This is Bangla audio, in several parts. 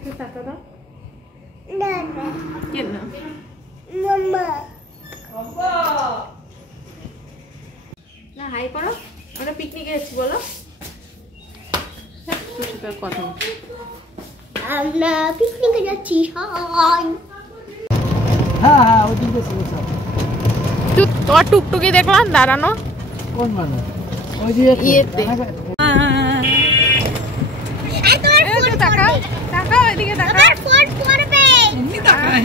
একটু টাকা দাও না না কেন মাম্মা না হাই করো আমরা পিকনিকে যাচ্ছি বলো তোর সাথে কথা আমরা পিকনিকে যাচ্ছি হাই হ্যাঁ হ্যাঁ ওই দিকে ছিল সব তোর টুকটুকি দেখলাম দাঁড়ানো কোন মানে ওই যে ইয়েতে এই তোমার ফোন তাকাও তাকাও এদিকে তাকাও আমার ফোন পড়বে এমনি তাকায়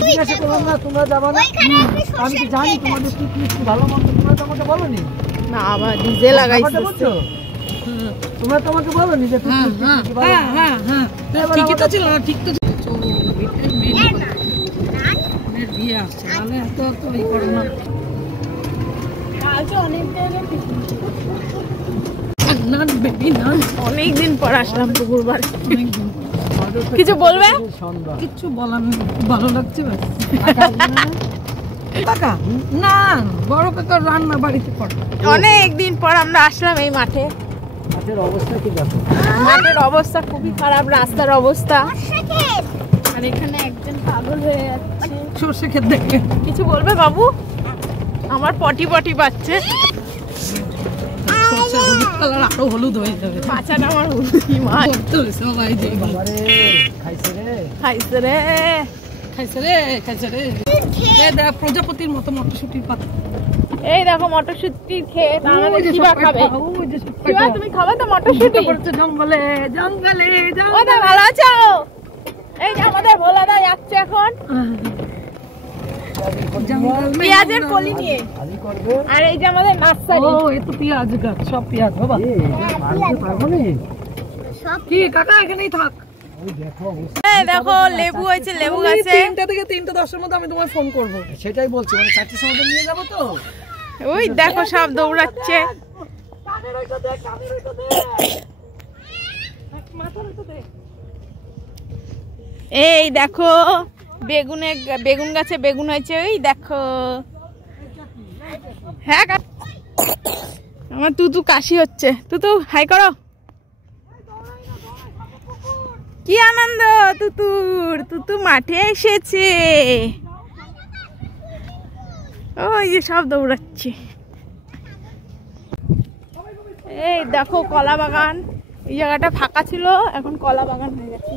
জিজ্ঞাসা করলাম না তোমরা যাবা না আমি তো জানি তোমাদের পিকনিক ভালো মন্দ তোমরা তো আমাকে বলোনি না আবার ডিজে লাগাইছে তোমরা তো আমাকে বলোনি যে ঠিকই তো ছিল ঠিক তো মেয়ের বিয়ে আসছে নাহলে এত ই করো না অনেকদিন পর আসলাম পুকুর বাড়ি কিছু বলবে কিচ্ছু বলার ভালো লাগছে কাকা না বড় কাকা রান্না বাড়িতে করে অনেকদিন পর আমরা আসলাম এই মাঠে মাঠের অবস্থা কি দেখো মাঠের অবস্থা খুবই খারাপ রাস্তার অবস্থা আর এখানে একজন পাগল হয়ে যাচ্ছে সর্ষে ক্ষেত দেখে কিছু বলবে বাবু আমার পটি পটি পাচ্ছে সর্ষে হলুদ কালার আরো হলুদ হয়ে যাবে বাচ্চাটা আমার উল্টি মাছ সবাই বাবারে খাইছে রে খাইছে রে খাইছে রে খাইছে রে দেখ প্রজাপতির মতো মটরশুটির পাতা এই দেখো মটরশুটির ক্ষেত আমাদের শিবা খাবে ওই যে শিবা তুমি খাবে তো মটরশুটি জঙ্গলে জঙ্গলে ও দা ভালো আছো এই যে আমাদের ভোলাদা যাচ্ছে এখন পেঁয়াজের কলি নিয়ে খালি করবে আর এই যে আমাদের নার্সারি ও এই তো পেঁয়াজ গাছ সব পেঁয়াজ বাবা পারতে পারবো না কি কাকা এখানেই থাক ওই দেখো এই দেখো লেবু হয়েছে লেবু গাছে 3টা থেকে 3:10 এর মধ্যে আমি তোমায় ফোন করব সেটাই বলছি মানে 4টের সময় তো নিয়ে যাবো তো ওই দেখো সব দৌড়াচ্ছে এই দেখো বেগুন গাছে বেগুন হয়েছে ওই দেখো হ্যাঁ আমার তুতু কাশি হচ্ছে তুতু হাই করো কি আনন্দ তুতু মাঠে এসেছে ওই যে সব দৌড়াচ্ছে এই দেখো কলা বাগান এই জায়গাটা ফাঁকা ছিল এখন কলা বাগান হয়ে গেছে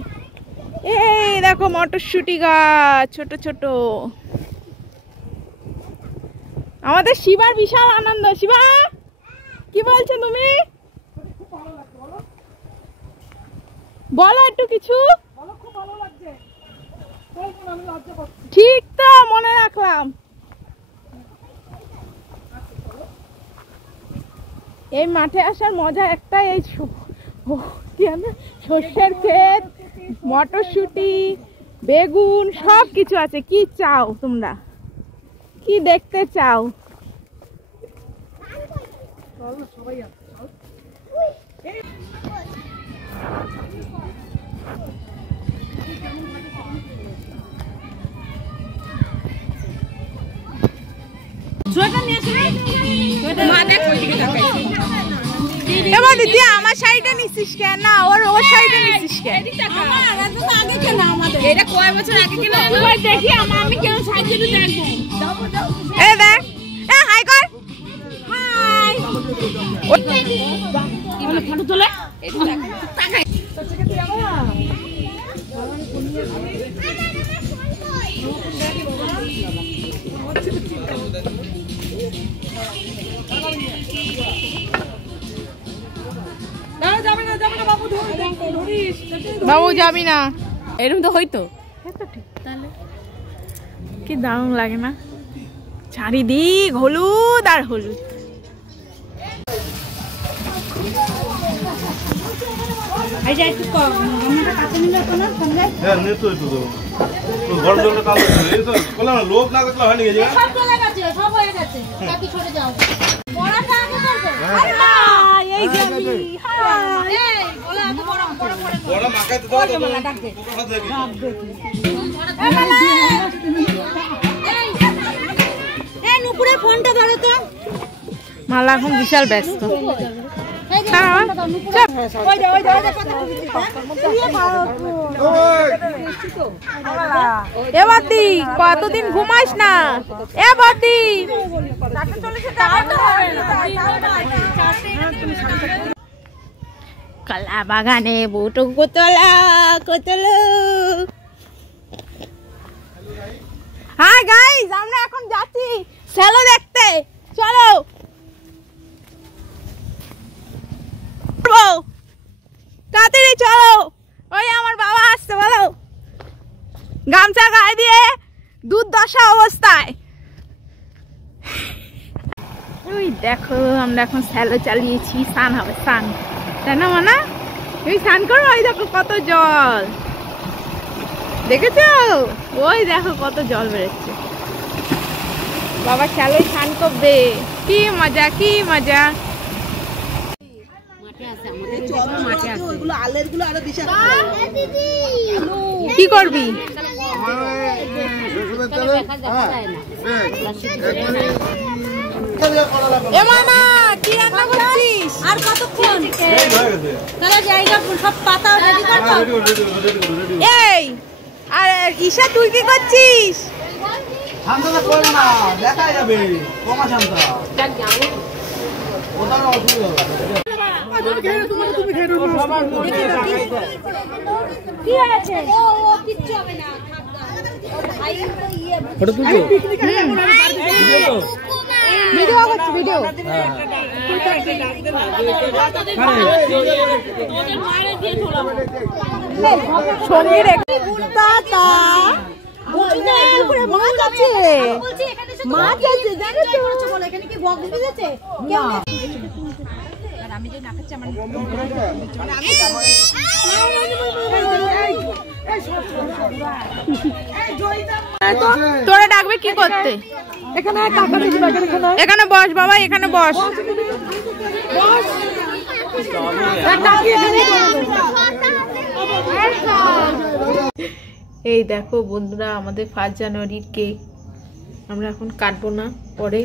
এই দেখো মটরশুটি গাছ ছোট ছোট আমাদের শিবার বিশাল আনন্দ শিবা কি বলছো তুমি বলো একটু কিছু ঠিক তো মনে রাখলাম এই মাঠে আসার মজা একটাই এই সর্ষের ক্ষেত মটরশুটি বেগুন সব কিছু আছে কি চাও তোমরা কি দেখতে চাও এবার দিদি আমার শাড়িটা নিছিস কেন না ওর শাড়িটা নিছিস কেন এটা কয় বছর আগে কিনা দেখি আমি কেন শাড়ি দেখবো এই দেখ হাই কর হাই ফটো তোলে বাবু যাবি না এরকম তো হইতো তাহলে কি দারুণ লাগে না চারিদিক হলুদ আর হলুদ লোক না দেখলে হয়নি মালা এখন বিশাল ব্যস্ত না এ বাতি কতদিন ঘুমাইস না এ বাতি কলা বাগানে বউটো কোতলা কোতলো। হ্যাঁ গাইস আমরা এখন যাচ্ছি শ্যালো দেখতে, চলো তাড়াতাড়ি চলো। ওই আমার বাবা আসছে, বলো গামছা গায়ে দিয়ে দুর্দশা অবস্থায়। ওই দেখো আমরা এখন শ্যালো চালিয়েছি, স্নান হবে, স্নান তাই না মানা? ওই স্নান করো, ওই দেখো কত জল, দেখেছো? ওই দেখো কত জল বেরোচ্ছে। বাবা শ্যালো স্নান করবে, কি মজা কি মজা। কি করবি? এমানা কি রান্না করছিস? আর কতক্ষণ? তাহলে জায়গা সব পাতা রেডি করব। এই আর ঈশা তুই কি করছিস? শান্তটা করে না, দেখা যাবে কমা শান্ত। ওটা অসুবিধা হবে। কি আছে? ও কিচ্ছু হবে না। ফটো তুলছো? ভিডিও করছি, ভিডিও। সঙ্গে রেখে তাতা মাছ আছে, মাছ আছে জানো তো? বলো এখানে কি বক্স দিয়েছে কেউ? আর আমি যে নাকাচ্ছি আমার তোরা ডাকবে কি করতে? এখানে কাকা দিদি ব্যাগের এখানে এখানে বস বাবা, এখানে বস। এই দেখো বন্ধুরা আমাদের 1 জানুয়ারির কেক আমরা এখন কাটবো না, পরে।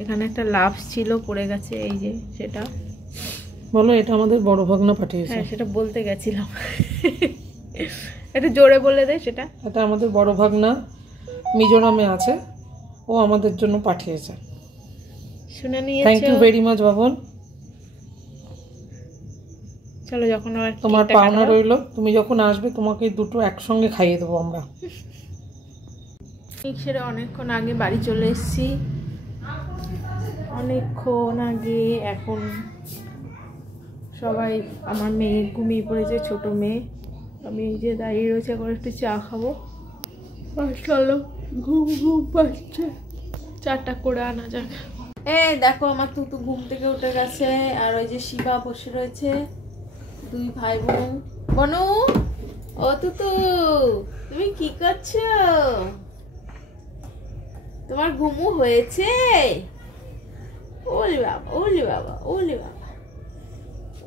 এখানে একটা লাভ ছিল পড়ে গেছে, এই যে সেটা বলো। এটা আমাদের বড় ভাগনা পাঠিয়েছে। হ্যাঁ সেটা বলতে গেছিলাম, একটু জোরে বলে দে সেটা। এটা আমাদের বড় ভাগনা মিজোরামে আছে, ও আমাদের জন্য পাঠিয়েছে। শুনে নিয়েছো? Thank you very much Babon. চলো যখন আর তোমার পাওনা রইলো, তুমি যখন আসবে তোমাকে দুটো একসঙ্গে খাইয়ে দেবো আমরা। সেটা অনেকক্ষণ আগে বাড়ি চলে এসেছি, অনেকক্ষণ আগে। এখন সবাই, আমার মেয়ে ঘুমিয়ে পড়েছে, ছোট মেয়ে। আমি এই যে দাঁড়িয়ে রয়েছে, এখন একটু চা খাবো। চলো ঘুম ঘুম পাচ্ছে, চাটা করে আনা যাক। এই দেখো আমার তুতু ঘুম থেকে উঠে গেছে, আর ওই যে শিবা বসে রয়েছে, 2 ভাই বোন। বনু ও তুতু তুমি কি করছো? তোমার ঘুমু হয়েছে? ওলে বাবা ওলে বাবা ওলে বাবা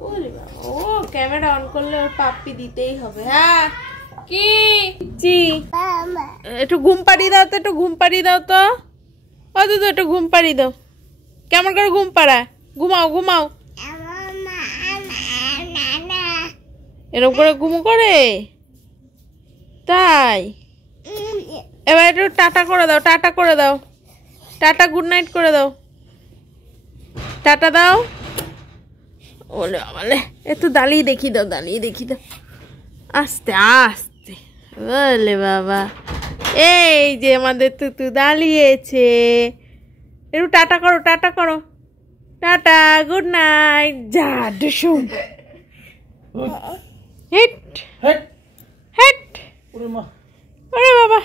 ওলে বাবা। ও ক্যামেরা অন করলে ওর পাপ্পি দিতেই হবে। হ্যাঁ কি জি, একটু ঘুম পাড়িয়ে দাও তো, একটু ঘুম পাড়িয়ে দাও তো। ও তো একটু ঘুম পাড়িয়ে দাও। কেমন করে ঘুম পাড়ায়? ঘুমাও ঘুমাও, এরকম করে ঘুমো করে তাই? এবার একটু টাটা করে দাও, টাটা করে দাও, টাটা গুড নাইট করে দাও, টাটা দাও। ওলে বাবালে, একটু দাঁড়িয়ে দেখি দাও, দাঁড়িয়ে দেখি দাও, আস্তে আস্তে। ওলে বাবা, এই যে আমাদের তুতু দাঁড়িয়েছে। একটু টাটা করো, টাটা করো, টাটা গুড নাইট। যা ডুসুম হিট হেট হেট। ওরে মা, ওরে বাবা।